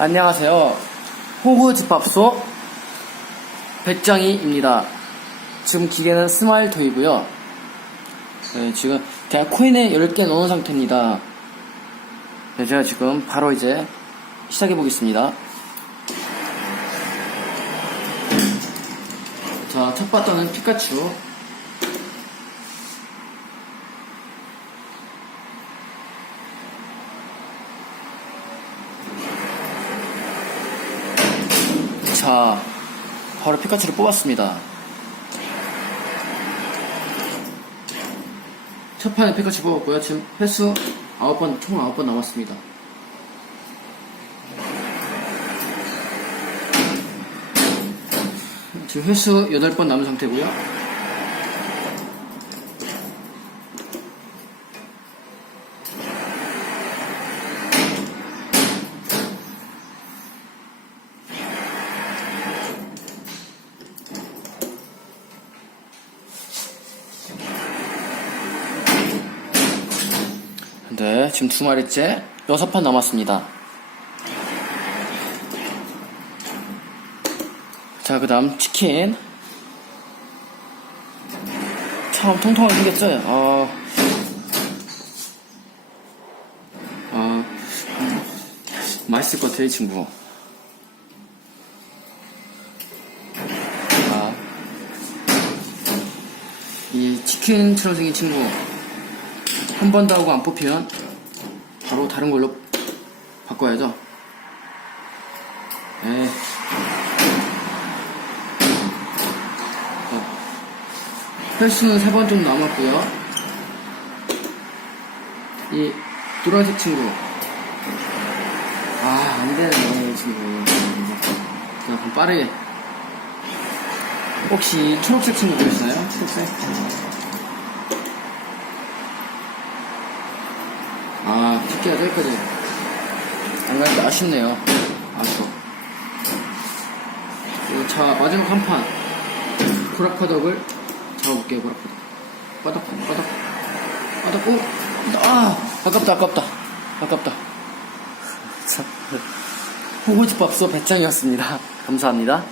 안녕하세요. 호구집밥소 백장이입니다. 지금 기계는 스마일 토이고요. 네, 지금 제가 코인에 10개 넣은 상태입니다. 네, 제가 지금 바로 이제 시작해 보겠습니다. 자, 첫 바터는 피카츄. 자, 바로 피카츄를 뽑았습니다. 첫 판에 피카츄 뽑았고요. 지금 횟수 9번, 총 9번 남았습니다. 지금 횟수 8번 남은 상태고요. 네, 지금 두 마리째 여섯 판 남았습니다. 자, 그 다음 치킨. 참 통통하게 생겼죠? 어, 어, 음, 맛있을 것 같아요, 이 친구. 자, 이 치킨처럼 생긴 친구. 한 번 더 하고 안 뽑히면 바로 다른 걸로 바꿔야죠. 네. 어. 횟수는 세번 정도 남았고요. 이 노란색 친구. 아, 안 되네, 이 친구. 자, 그럼 빠르게. 혹시 초록색 친구 보이시나요? 초록색? 아, 특기가 여기까지 안 가니까 아쉽네요. 아쉬워. 그리고 자, 마지막 한 판. 보라파덕을 잡아볼게요, 보라파덕. 바닥, 바닥. 바닥, 오! 아! 아깝다, 아깝다. 아깝다. 참. 호구집밥소 배짱이었습니다. 감사합니다.